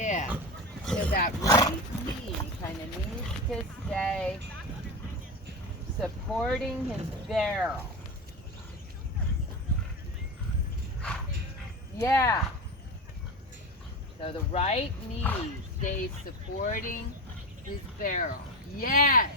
Yeah. So that right knee kind of needs to stay supporting his barrel. Yeah. So the right knee stays supporting his barrel. Yes.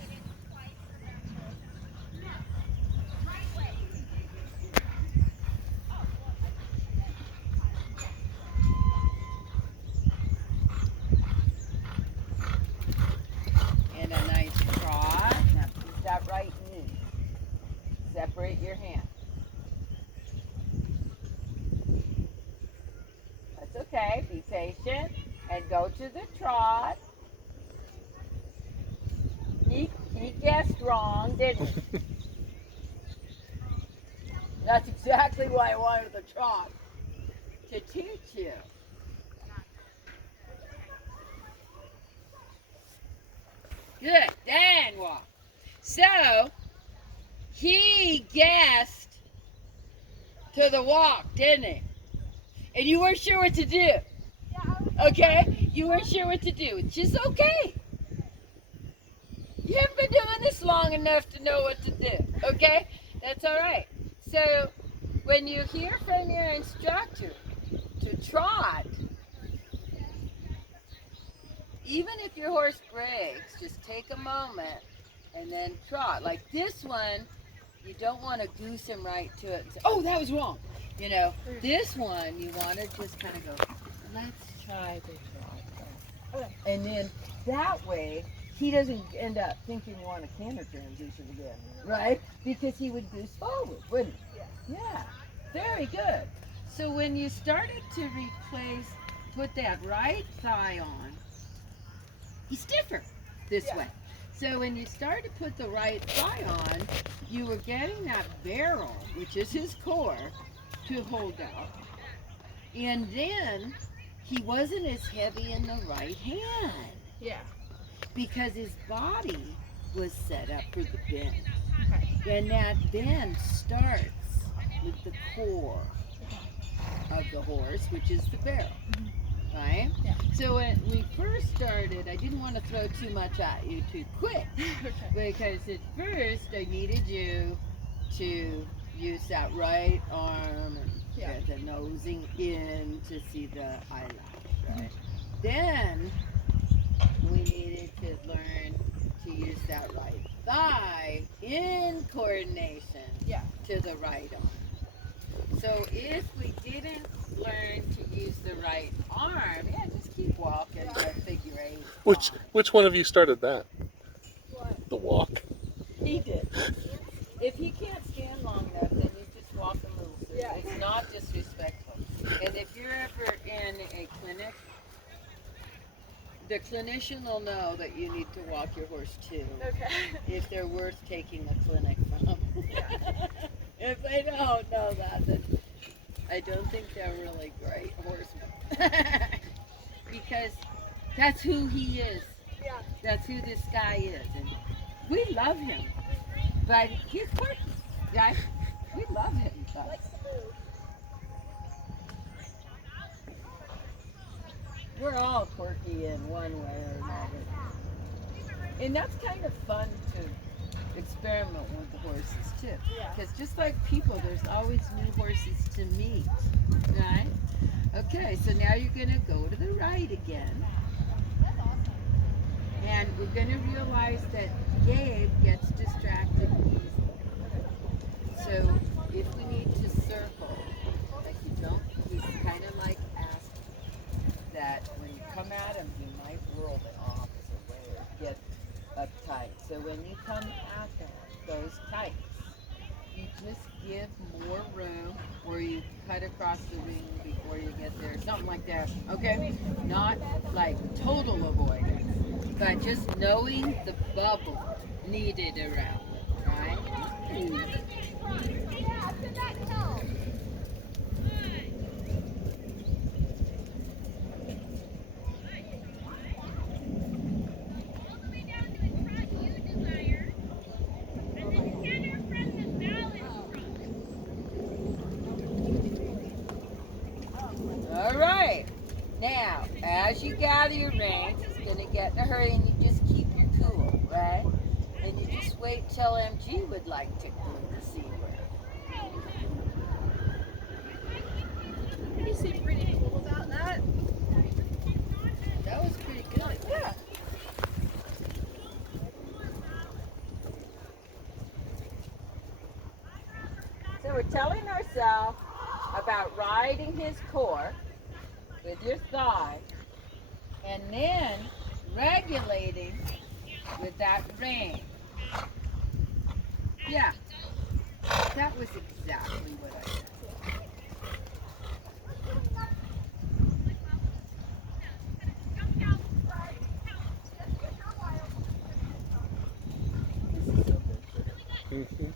And a nice trot. Now keep that right knee. Separate your hands. That's okay. Be patient and go to the trot. He guessed wrong, didn't he? That's exactly why I wanted the trot, to teach you. Good, then walk. So, he guessed to the walk, didn't he? And you weren't sure what to do. Okay? You weren't sure what to do, which is okay. You haven't been doing this long enough to know what to do, okay? That's all right. So, when you hear from your instructor to trot, even if your horse breaks, just take a moment and then trot. Like this one, you don't want to goose him right to it and say, oh, that was wrong. You know, this one, you want to just kind of go, let's try the trot. Okay. And then that way, he doesn't end up thinking you want a canter transition again, right? Because he would goose forward, wouldn't he? Yeah. Very good. So when you started to put that right thigh on, he's stiffer this way. So when you start to put the right thigh on, you were getting that barrel, which is his core, to hold out. And then he wasn't as heavy in the right hand. Yeah. Because his body was set up for the bend. Okay. And that bend starts with the core of the horse, which is the barrel. Right? Yeah. So when we first started, I didn't want to throw too much at you too quick. Okay. Because at first I needed you to use that right arm and get the nosing in to see the eyelash, right? Then we needed to learn to use that right thigh in coordination to the right arm. So if we didn't learn to use the right arm, just keep walking by figure eight. Which one of you started that? What? The walk. He did. If he can't stand long enough, then you just walk him a little. So it's not disrespectful. And if you're ever in a clinic, the clinician will know that you need to walk your horse too. Okay. If they're worth taking a clinic from. If they don't know that, then I don't think they're really great horsemen. Because that's who he is. Yeah. That's who this guy is. And we love him. But he's quirky, right? We love him. But. Likes to move. We're all quirky in one way or another. And that's kind of fun to experiment with the horses too. Because just like people, there's always new horses to meet, right? Okay, so now you're going to go to the right again. And we're going to realize that Gabe gets distracted easily. So if we need to circle, like you don't, he's kind of like asked that when you come at him, he might whirl the opposite way or get uptight. So when you come at them, those tights, you just give more room, or you cut across the ring before you get there, something like that, okay? Not like total avoidance, but just knowing the bubble needed around it, right? All right. Now, as you gather your reins, it's going to get in a hurry, and you just keep your cool, right? And you just wait till MG would like to glue the seaward. You seem pretty cool about that. That was pretty good. Yeah. So we're telling ourselves about riding his core with your thigh, and then regulating with that rein. Yeah, that was exactly what I said. This is so good. Mm-hmm.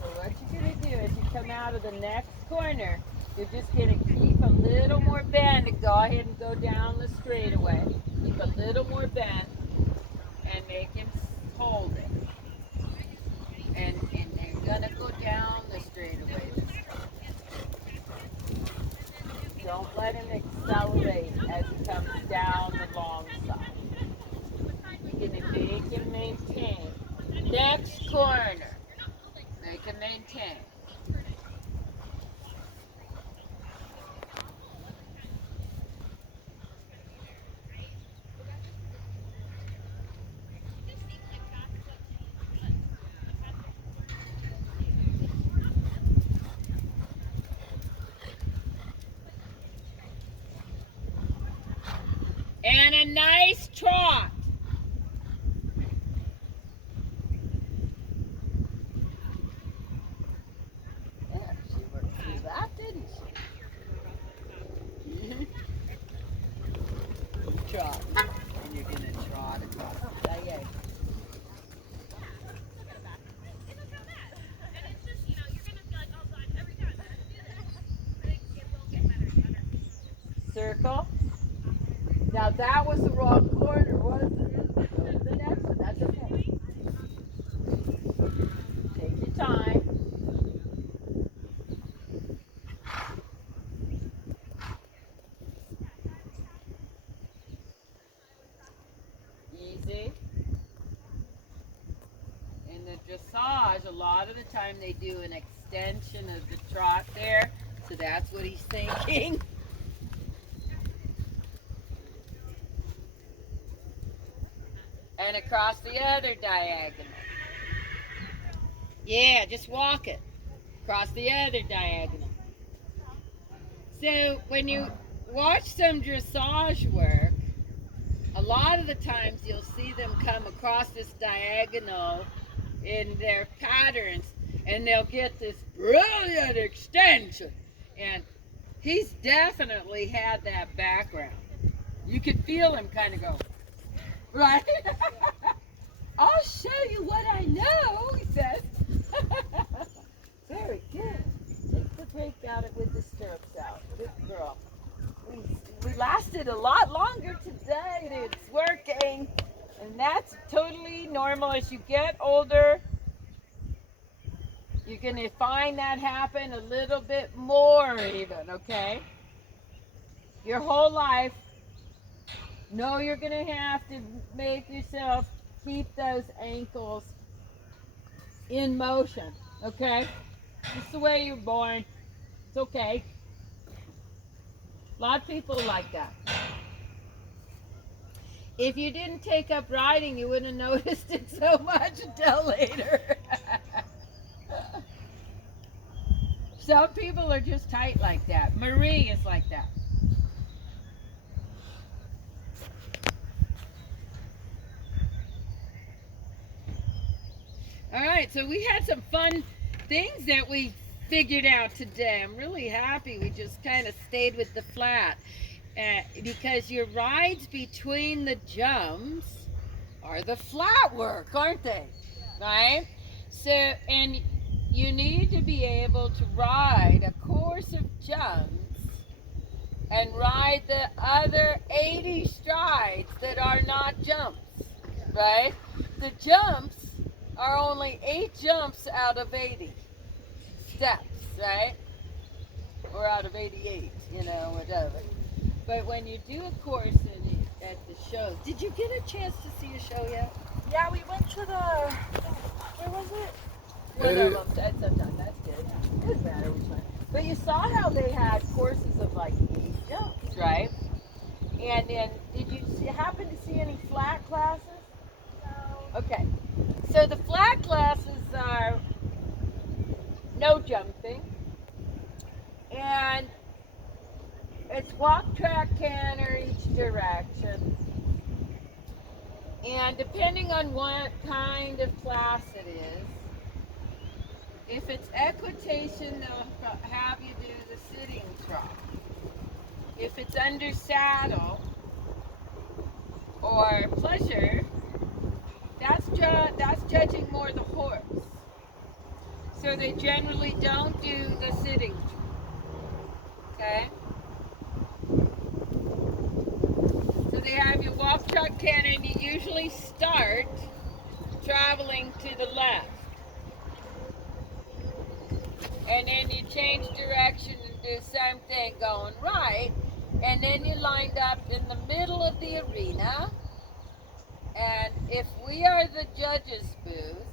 So what you're going to do is you come out of the next corner, you're just going to keep a little more bend and go ahead and go down the straightaway. Keep a little more bend and make him hold it. And you're going to go down the straightaway this time. Don't let him accelerate as he comes down the long side. You're going to make him maintain. Next corner. Make him maintain. And a nice trot. Yeah, she worked through that, didn't she? Trot. And you're going to trot across the diagonal. Circle. Now that was the wrong corner, wasn't it? The next one, that's okay. Take your time. Easy. In the dressage, a lot of the time they do an extension of the trot there, so that's what he's thinking. And across the other diagonal. Yeah, just walk it. Across the other diagonal. So when you watch some dressage work, a lot of the times you'll see them come across this diagonal in their patterns, and they'll get this brilliant extension. And he's definitely had that background. You could feel him kind of go, right? I'll show you what I know, he says. Very good. Take the brake out with the stirrups out. Good girl. We lasted a lot longer today. It's working. And that's totally normal. As you get older, you're going to find that happen a little bit more even, okay? Your whole life, know you're going to have to make yourself keep those ankles in motion, okay? Just the way you're born. It's okay. A lot of people like that. If you didn't take up riding, you wouldn't have noticed it so much until later. Some people are just tight like that. Marie is like that. All right, so we had some fun things that we figured out today. I'm really happy we just kind of stayed with the flat. Because your rides between the jumps are the flat work, aren't they? Right? So, and you need to be able to ride a course of jumps and ride the other 80 strides that are not jumps, right? The jumps are only 8 jumps out of 80 steps, right? Or out of 88, whatever. But when you do a course at the show, did you get a chance to see a show yet? Yeah, we went to the. Where was it? One of them said sometime. That's good. It doesn't matter which one. But you saw how they had courses of like 8 jumps, right? And then, did you happen to see any flat classes? No. Okay. So the flat classes are no jumping, and it's walk, track, canter each direction. And depending on what kind of class it is, if it's equitation, they'll have you do the sitting trot. If it's under saddle or pleasure, that's judging more the horse. So they generally don't do the sitting trot. Okay? So they have you walk, trot, canter, and you usually start traveling to the left. And then you change direction and do the same thing going right. And then you lined up in the middle of the arena. And if we are the judges' booth,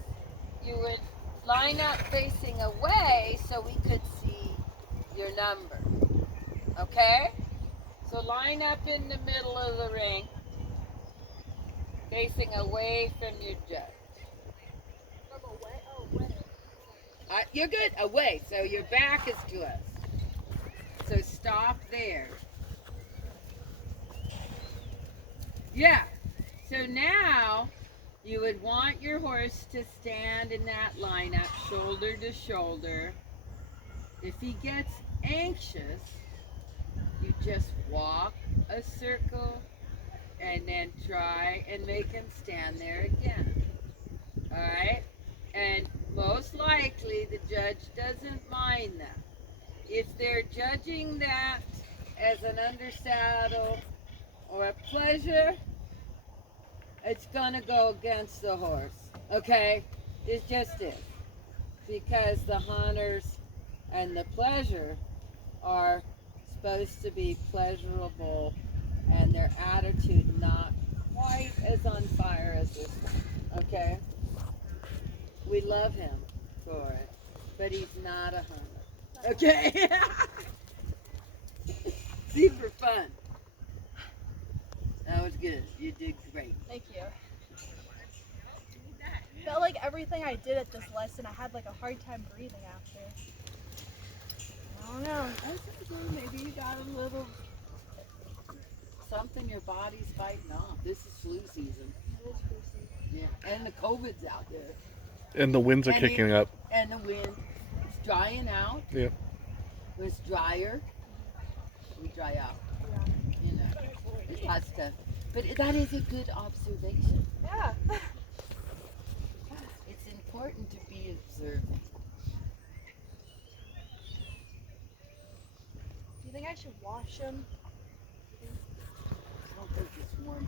you would line up facing away so we could see your number. Okay? So line up in the middle of the ring, facing away from your judge. From away? Oh, away. You're good. Away. So your back is to us. So stop there. Yeah. So now you would want your horse to stand in that lineup, shoulder to shoulder. If he gets anxious, you just walk a circle and then try and make him stand there again. All right? And most likely the judge doesn't mind that. If they're judging that as an undersaddle or a pleasure, it's gonna go against the horse. Okay? It just is. Because the hunters and the pleasure are supposed to be pleasurable and their attitude not quite as on fire as this one. Okay? We love him for it, but he's not a hunter. Okay? Super fun. That was good. You did great. Thank you. Felt like everything I did at this lesson, I had like a hard time breathing after. I don't know. That's okay. Maybe you got a little something your body's fighting off. This is flu season. It is crazy. Yeah, and the COVID's out there. And the winds are And kicking up. And the wind. It's drying out. Yep. When it's drier, we dry out. Yeah. There's lots of stuff. But that is a good observation. Yeah. It's important to be observant. Do you think I should wash them? I don't think it's warm.